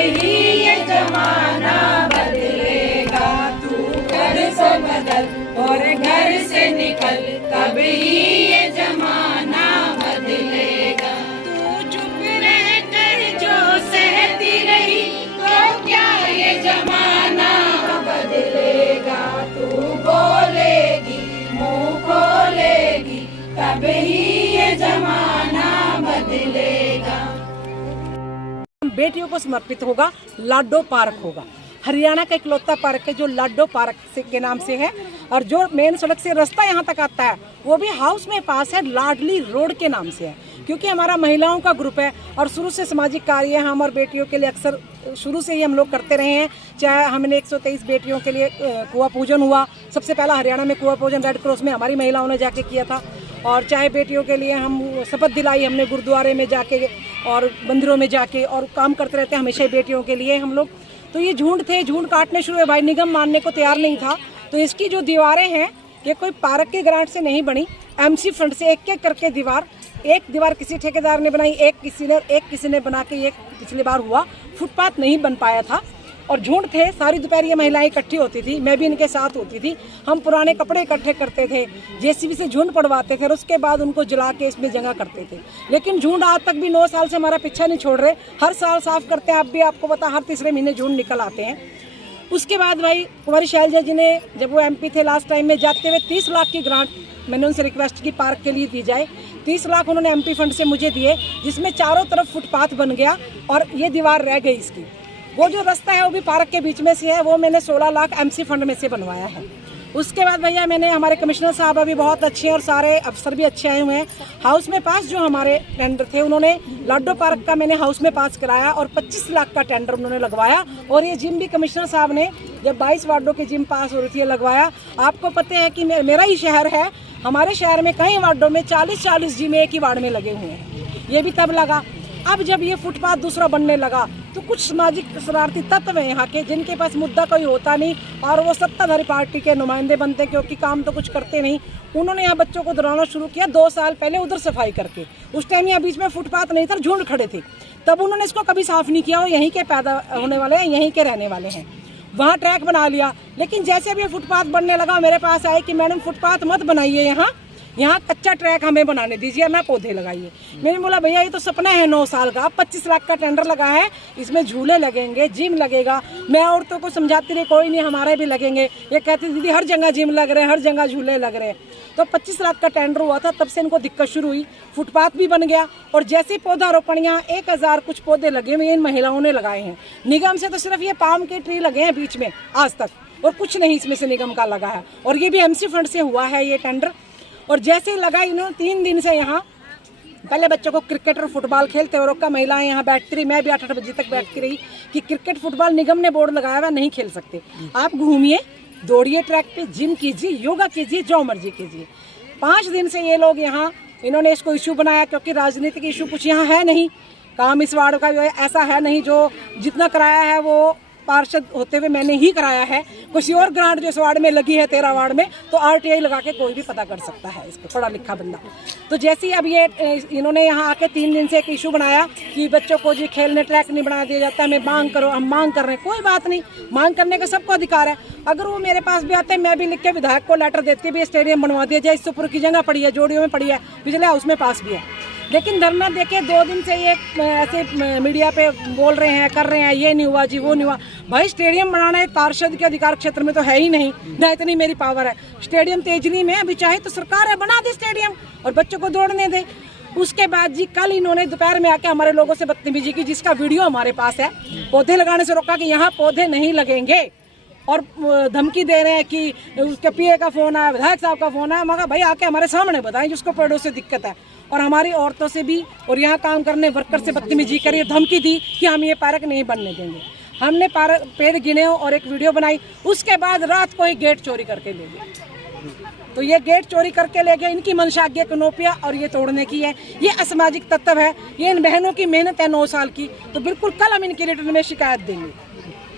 ही ये जमाना बदलेगा। तू घर से बदल और घर से निकल, तब ही ये जमाना बदलेगा। तू चुप रह कर जो सहती रही, तो क्या ये जमाना बदलेगा। तू बोलेगी मुँह खोलेगी, तब ही ये जमाना बदलेगा। बेटियों को समर्पित होगा, लाडो पार्क होगा। हरियाणा का इकलौता पार्क है जो लाडो पार्क के नाम से है, और जो मेन सड़क से रास्ता यहाँ तक आता है वो भी हाउस में पास है, लाडली रोड के नाम से है। क्योंकि हमारा महिलाओं का ग्रुप है और शुरू से सामाजिक कार्य हम और बेटियों के लिए अक्सर शुरू से ही हम लोग करते रहे हैं। चाहे हमने 123 बेटियों के लिए कुआं पूजन हुआ, सबसे पहला हरियाणा में कुआं पूजन रेड क्रॉस में हमारी महिलाओं ने जाके किया था। और चाहे बेटियों के लिए हम शपथ दिलाई हमने गुरुद्वारे में जाके और मंदिरों में जाके, और काम करते रहते हैं हमेशा ही बेटियों के लिए हम लोग। तो ये झुंड थे, झुंड काटने शुरू हुए, भाई निगम मानने को तैयार नहीं था। तो इसकी जो दीवारें हैं ये कोई पार्क के ग्रांट से नहीं बनी, एमसी फंड से एक एक करके एक दीवार किसी ठेकेदार ने बनाई, एक किसी ने बना के ये पिछली बार हुआ। फुटपाथ नहीं बन पाया था और झुंड थे, सारी दोपहर ये महिलाएं इकट्ठी होती थी, मैं भी इनके साथ होती थी। हम पुराने कपड़े इकट्ठे करते थे, जेसीबी से झुंड पड़वाते थे और उसके बाद उनको जला के इसमें जगह करते थे। लेकिन झुंड आज तक भी 9 साल से हमारा पीछा नहीं छोड़ रहे, हर साल साफ करते हैं। अब भी आपको पता हर तीसरे महीने झुंड निकल आते हैं। उसके बाद भाई कुमारी शैलजा जी ने, जब वो MP थे लास्ट टाइम में, जाते हुए 30 लाख की ग्रांट मैंने उनसे रिक्वेस्ट की पार्क के लिए दी जाए। 30 लाख उन्होंने MP फंड से मुझे दिए, जिसमें चारों तरफ फुटपाथ बन गया और ये दीवार रह गई इसकी। वो जो रास्ता है वो भी पार्क के बीच में से है, वो मैंने 16 लाख MC फंड में से बनवाया है। उसके बाद भैया मैंने, हमारे कमिश्नर साहब अभी बहुत अच्छे हैं और सारे अफसर भी अच्छे आए हुए हैं। हाउस में पास जो हमारे टेंडर थे उन्होंने लाडो पार्क का मैंने हाउस में पास कराया और 25 लाख का टेंडर उन्होंने लगवाया। और ये जिम भी कमिश्नर साहब ने, जब 22 वार्डों की जिम पास हो रही थी, लगवाया। आपको पता है कि मेरा ही शहर है, हमारे शहर में कई वार्डों में 40-40 जिम एक ही वार्ड में लगे हुए हैं, ये भी तब लगा। अब जब ये फुटपाथ दूसरा बनने लगा तो कुछ सामाजिक शरारती तत्व हैं यहाँ के, जिनके पास मुद्दा कोई होता नहीं और वो सत्ताधारी पार्टी के नुमाइंदे बनते, क्योंकि काम तो कुछ करते नहीं। उन्होंने यहाँ बच्चों को डराना शुरू किया 2 साल पहले उधर सफाई करके। उस टाइम यहाँ बीच में फुटपाथ नहीं था, झुंड खड़े थे, तब उन्होंने इसको कभी साफ नहीं किया। वो यहीं के पैदा होने वाले हैं, यहीं के रहने वाले हैं। वहाँ ट्रैक बना लिया, लेकिन जैसे अब ये फुटपाथ बनने लगा मेरे पास आए कि मैडम फुटपाथ मत बनाइए, यहाँ कच्चा ट्रैक हमें बनाने दीजिए, ना पौधे लगाइए। मैंने बोला भैया ये तो सपना है 9 साल का, 25 लाख का टेंडर लगा है, इसमें झूले लगेंगे, जिम लगेगा। मैं औरतों को समझाती रही, कोई नहीं हमारे भी लगेंगे। ये कहती दीदी हर जगह जिम लग रहे हैं, हर जगह झूले लग रहे हैं। तो 25 लाख का टेंडर हुआ था, तब से इनको दिक्कत शुरू हुई। फुटपाथ भी बन गया और जैसे पौधारोपण यहाँ 1000 कुछ पौधे लगे हुए इन महिलाओं ने लगाए हैं। निगम से तो सिर्फ ये पाम के ट्री लगे हैं बीच में आज तक, और कुछ नहीं इसमें से निगम का लगा है। और ये भी MC फंड से हुआ है ये टेंडर। और जैसे लगा इन्होंने 3 दिन से यहाँ पहले बच्चों को क्रिकेट और फुटबॉल खेलते और का महिलाएं यहाँ बैठती रही, मैं भी 8-8 बजे तक बैठती रही कि क्रिकेट फुटबॉल निगम ने बोर्ड लगाया हुआ नहीं खेल सकते, आप घूमिए, दौड़िए ट्रैक पे, जिम कीजिए, योगा कीजिए, जो मर्जी कीजिए। 5 दिन से ये लोग यहाँ, इन्होंने इसको इशू बनाया, क्योंकि राजनीतिक इशू कुछ यहाँ है नहीं। काम इस वार्ड का ऐसा है नहीं, जो जितना कराया है वो पार्षद होते हुए मैंने ही कराया है। कुछ और ग्रांट जो इस वार्ड में लगी है 13 वार्ड में, तो RTI लगा के कोई भी पता कर सकता है इसको, पढ़ा लिखा बंदा। तो जैसे ही अब ये इन्होंने यहाँ आके 3 दिन से एक इशू बनाया कि बच्चों को जी खेलने ट्रैक नहीं बना दिया जाता, हमें मांग करो, हम मांग कर रहे हैं। कोई बात नहीं, मांग करने का सबको अधिकार है। अगर वो मेरे पास भी आते हैं, मैं भी लिख के विधायक को लेटर देती भी स्टेडियम बनवा दिया जाए, इससे ऊपर की जगह पड़ी है, जोड़ियों में पड़ी है, पिछले हाउस में पास भी है। लेकिन धरना देके 2 दिन से ये ऐसे मीडिया पे बोल रहे हैं, कर रहे हैं, ये नहीं हुआ जी, वो नहीं हुआ। भाई स्टेडियम बनाना एक पार्षद के अधिकार क्षेत्र में तो है ही नहीं, ना इतनी मेरी पावर है। स्टेडियम तेजनी में अभी चाहे तो सरकार है बना दे स्टेडियम और बच्चों को दौड़ने दे। उसके बाद जी कल इन्होंने दोपहर में आके हमारे लोगों से बदतमीजी की, जिसका वीडियो हमारे पास है। पौधे लगाने से रोका कि यहाँ पौधे नहीं लगेंगे, और धमकी दे रहे हैं कि उसके PA का फोन आया, विधायक साहब का फोन आया। मगर भाई आके हमारे सामने बताएं जिसको पेड़ों से दिक्कत है। और हमारी औरतों से भी और यहाँ काम करने वर्कर से बदतमीजी करी, धमकी दी कि हम ये पार्क नहीं बनने देंगे। हमने पेड़ गिने और एक वीडियो बनाई। उसके बाद रात को ही गेट चोरी करके ले गए। तो ये गेट चोरी करके ले गए, इनकी मंशाज्ञ कनोपिया और ये तोड़ने की है। ये असामाजिक तत्व है, ये इन बहनों की मेहनत है 9 साल की। तो बिल्कुल कल हम इनकी रिटर्न में शिकायत देंगे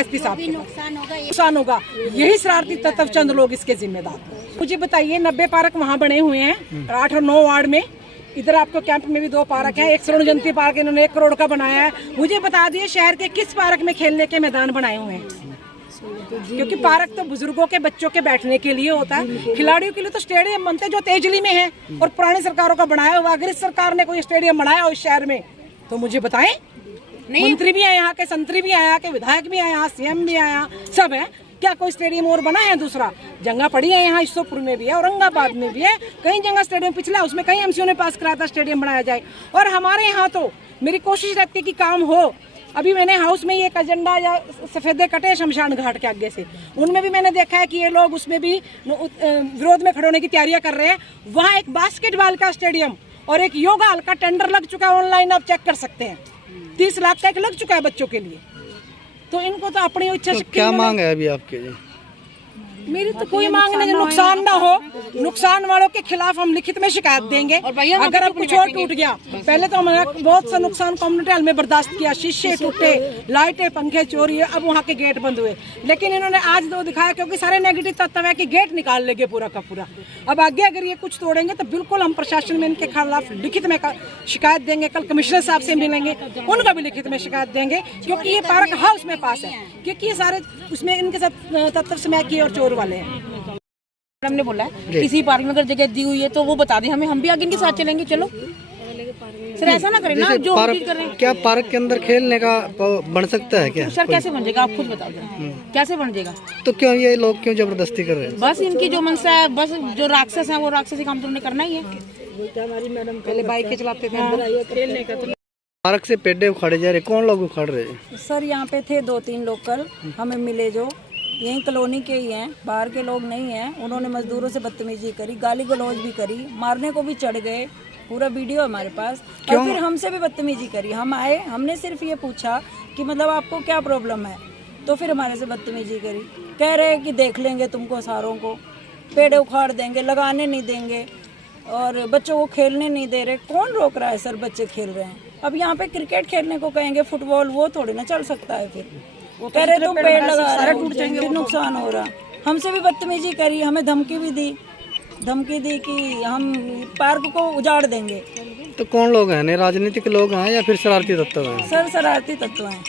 SP साहब को। नुकसान होगा, यही शरारती तत्व चंद लोग इसके जिम्मेदार। मुझे बताइए 90 पार्क वहाँ बने हुए हैं 8 और 9 वार्ड में, इधर आपको कैंप में भी 2 पार्क हैं, एक स्वर्ण जयंती पार्क इन्होंने 1 करोड़ का बनाया है। मुझे बता दिए शहर के किस पार्क में खेलने के मैदान बनाए हुए हैं, क्योंकि पार्क तो बुजुर्गों के बच्चों के बैठने के लिए होता है, खिलाड़ियों के लिए तो स्टेडियम बनते हैं जो तेजली में है और पुरानी सरकारों का बनाया हुआ। अगर इस सरकार ने कोई स्टेडियम बनाया हो इस शहर में तो मुझे बताएं। मंत्री भी आए यहाँ के, संतरी भी आए यहाँ के, विधायक भी आए यहाँ, सीएम भी आया, सब है। क्या कोई स्टेडियम और बना है? दूसरा जगह पड़ी है यहाँ, ईश्वरपुर में भी है, औरंगाबाद में भी है, कई जगह स्टेडियम पिछला उसमें कई एमसीओ ने पास कराया था स्टेडियम बनाया जाए। और हमारे यहाँ तो मेरी कोशिश रहती है कि काम हो। अभी मैंने हाउस में ही एक एजेंडा या सफेदे कटे शमशान घाट के आगे से, उनमें भी मैंने देखा है कि ये लोग उसमें भी विरोध में खड़े होने की तैयारियां कर रहे हैं। वहाँ एक बास्केटबॉल का स्टेडियम और एक योगा हॉल का टेंडर लग चुका है, ऑनलाइन आप चेक कर सकते हैं, 30 लाख का एक लग चुका है बच्चों के लिए। तो इनको तो अपनी इच्छा शक्ति। क्या मांग है अभी आपके? मेरी तो कोई मांग नहीं, नुकसान ना हो। नुकसान वालों के खिलाफ हम लिखित में शिकायत देंगे। अगर अब कुछ और टूट गया, पहले तो हमारा बहुत सा नुकसान कम्युनिटी हॉल में बर्दाश्त किया, शीशे टूटे, लाइटें पंखे चोरी, अब वहाँ के गेट बंद हुए। लेकिन इन्होंने आज दो दिखाया, क्योंकि सारे नेगेटिव तत्व है कि गेट निकाल लेंगे पूरा का पूरा। अब आगे अगर ये कुछ तोड़ेंगे तो बिल्कुल हम प्रशासन में इनके खिलाफ लिखित में शिकायत देंगे। कल कमिश्नर साहब से मिलेंगे, उनका भी लिखित में शिकायत देंगे, क्योंकि ये पार्क हाउस में पास है, क्योंकि ये सारे उसमें इनके साथ तत्व समय की और चोर वाले हैं। मैडम ने बोला है किसी पार्क में अगर जगह दी हुई है तो वो बता दें हमें, हम भी आगे इनके साथ चलेंगे। चलो सर, ऐसा ना करें ना जो हम कर रहे हैं। क्या पार्क के अंदर खेलने का बन सकता है क्या? सर कैसे बन जाएगा, आप खुद बता दें कैसे बन जाएगा? तो क्यों ये लोग क्यों जबरदस्ती कर रहे हैं? बस इनकी जो मनसा है, बस जो राक्षस है वो राक्षसी काम तो उन्हें करना ही है। हमारी मैडम पहले बाइक चलाते थे, खेलने का तो पार्क से पेड़े उखाड़े जा रहे, कौन लोग उखाड़ रहे हैं? सर यहाँ पे थे 2-3 लोग कल हमें मिले, जो यहीं कॉलोनी के ही हैं, बाहर के लोग नहीं हैं। उन्होंने मजदूरों से बदतमीजी करी, गाली गलौज भी करी, मारने को भी चढ़ गए, पूरा वीडियो है हमारे पास। और फिर हमसे भी बदतमीजी करी। हम आए, हमने सिर्फ ये पूछा कि मतलब आपको क्या प्रॉब्लम है, तो फिर हमारे से बदतमीजी करी। कह रहे हैं कि देख लेंगे तुमको सारों को, पेड़ उखाड़ देंगे, लगाने नहीं देंगे और बच्चों को खेलने नहीं दे रहे। कौन रोक रहा है सर? बच्चे खेल रहे हैं। अब यहाँ पे क्रिकेट खेलने को कहेंगे, फुटबॉल, वो थोड़ी ना चल सकता है। फिर वो कह रहे तुम पेड़ लगा रहे हो, फिर नुकसान हो रहा। हमसे भी बदतमीजी करी, हमें धमकी भी दी, कि हम पार्क को उजाड़ देंगे। तो कौन लोग हैं? राजनीतिक लोग हैं या फिर शरारती तत्व हैं? सर शरारती तत्व हैं।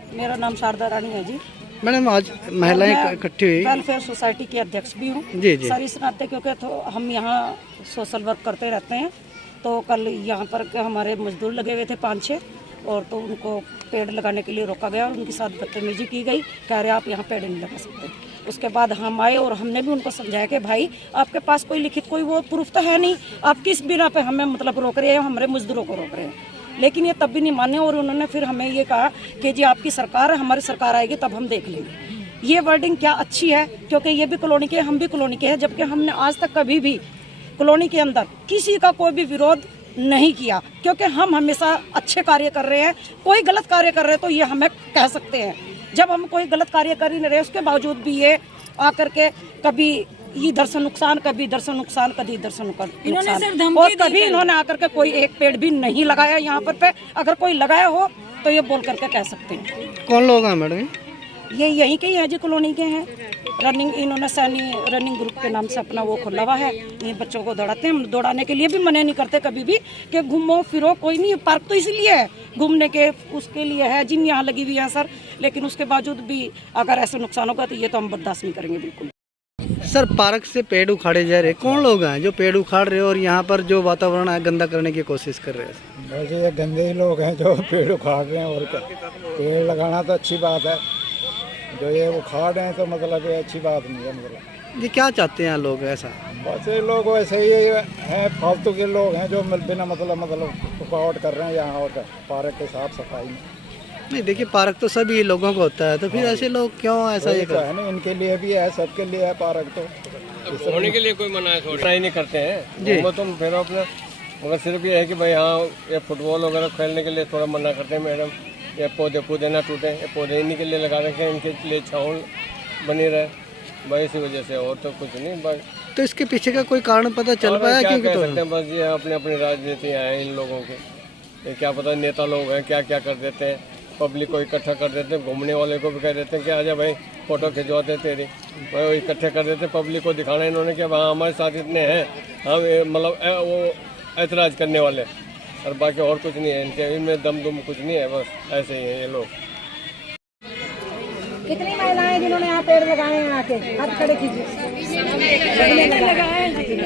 मेरा नाम शारदा रानी है जी। मैडम आज महिलाएं इकट्ठी हुई, वेलफेयर सोसाइटी की अध्यक्ष भी हूँ जी जी। सर, इस नाते क्योंकि तो हम यहाँ सोशल वर्क करते रहते हैं। तो कल यहाँ पर हमारे मजदूर लगे हुए थे 5-6, और तो उनको पेड़ लगाने के लिए रोका गया और उनके साथ बदतमीजी की गई। कह रहे आप यहाँ पेड़ नहीं लगा सकते। उसके बाद हम आए और हमने भी उनको समझाया कि भाई आपके पास कोई लिखित कोई वो प्रूफ तो है नहीं, आप किस बिना पे हमें मतलब रोक रहे हैं, हमारे मजदूरों को रोक रहे हैं। लेकिन ये तब भी नहीं माने और उन्होंने फिर हमें ये कहा कि जी आपकी सरकार है, हमारी सरकार आएगी तब हम देख लेंगे। ये वर्डिंग क्या अच्छी है, क्योंकि ये भी कॉलोनी के, हम भी कॉलोनी के हैं, जबकि हमने आज तक कभी भी कॉलोनी के अंदर किसी का कोई भी विरोध नहीं किया, क्योंकि हम हमेशा अच्छे कार्य कर रहे हैं। कोई गलत कार्य कर रहे हैं तो ये हमें कह सकते हैं। जब हम कोई गलत कार्य कर ही नहीं रहे, उसके बावजूद भी ये आकर के कभी इधर से नुकसान, कभी इधर से नुकसान, कभी इधर से नुकसान, और कभी इन्होंने आकर के कोई एक पेड़ भी नहीं लगाया यहाँ पर पे। अगर कोई लगाया हो तो ये बोल करके कह सकते हैं। कौन लोग हैं मैडम? ये यहीं के ही है जी, कॉलोनी के हैं। रनिंग इन्होंने सैनी रनिंग ग्रुप के नाम से अपना वो खोला हुआ है। ये बच्चों को दौड़ाते हैं, हम दौड़ाने के लिए भी मना नहीं करते कभी भी कि घूमो फिरो, कोई नहीं। पार्क तो इसीलिए है, घूमने के उसके लिए है, जिन यहाँ लगी हुई है सर। लेकिन उसके बावजूद भी अगर ऐसा नुकसान होगा तो ये तो हम बर्दाश्त नहीं करेंगे बिल्कुल। सर पार्क से पेड़ उखाड़े जा रहे, कौन लोग हैं जो पेड़ उखाड़ रहे हैं और यहाँ पर जो वातावरण है गंदा करने की कोशिश कर रहे हैं? वैसे ये गंदे ही लोग हैं जो पेड़ उखाड़ रहे हैं। और क्या, पेड़ लगाना तो अच्छी बात है, जो ये उखाड़ रहे हैं तो मतलब ये अच्छी बात नहीं है। मतलब ये क्या चाहते हैं लोग? ऐसा बस ये लोग वैसे ही हैं, फालतू के लोग हैं जो बिना मतलब रुकावट कर रहे हैं यहाँ और पार्क के साफ सफाई में। नहीं देखिए, पार्क तो सभी लोगों को होता है, तो फिर ऐसे लोग क्यों ऐसा ये तो है ना, इनके लिए भी है, सबके लिए है पार्क। तो होने के लिए कोई मना ही नहीं करते हैं वो तुम फिर अपना, मगर सिर्फ ये है कि भाई हाँ ये फुटबॉल वगैरह खेलने के लिए थोड़ा मना करते हैं मैडम। ये पौधे ना टूटे, ये पौधे इन्हीं के लिए लगा रखे हैं, इनके लिए छाँव बनी रहे, भाई इसी वजह से, और तो कुछ नहीं। बस तो इसके पीछे का कोई कारण पता चल पाया? क्या क्योंकि कह तो सकते हैं, बस ये अपनी अपनी राजनीतियाँ हैं इन लोगों की। ये क्या पता नेता लोग हैं क्या क्या कर देते हैं, पब्लिक को इकट्ठा कर देते हैं, घूमने वाले को भी कह देते हैं कि आजा भाई फोटो खिंचवाते तेरी, भाई वो इकट्ठे कर देते हैं। पब्लिक को दिखाना इन्होंने कि हाँ हमारे साथ इतने हैं, हम मतलब वो ऐतराज करने वाले, और बाकी और कुछ नहीं है इनके, इनमें दम दुम कुछ नहीं है, बस ऐसे ही हैं ये लोग। कितनी महिलाएं जिन्होंने यहाँ पेड़ लगाए हैं आके हाथ खड़े कीजिए।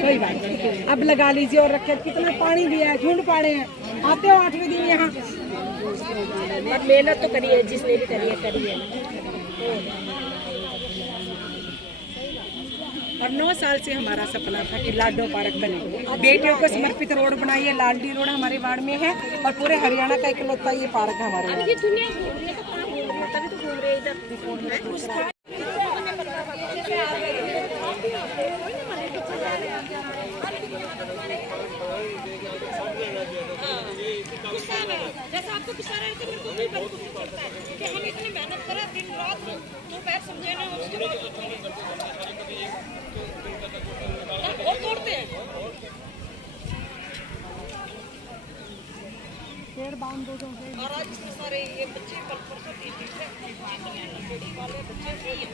कोई बात नहीं, अब लगा लीजिए और रखे। कितना पानी दिया है, झुंड पाड़े हैं, आते हो 8वें दिन यहाँ। मेहनत तो करिए, जिसने भी करिए। और 9 साल से हमारा सपना था कि लाडो पार्क बने। बेटियों को समर्पित रोड बनाइए, लाडली रोड हमारे वार्ड में है और पूरे हरियाणा का इकलौता ये पार्क है हमारे यहाँ। जैसा आपको गुस्सा रहे थे, मेरे को भी बहुत गुस्सा करता है कि हम इतनी मेहनत करें, दिन रात दो पैर समझे ना, उसके बाद और तोड़ते हैं। पेड़ बांध दो तो और आज इतने सारे ये बच्चे कल परसों तीसरे वाले बच्चे ये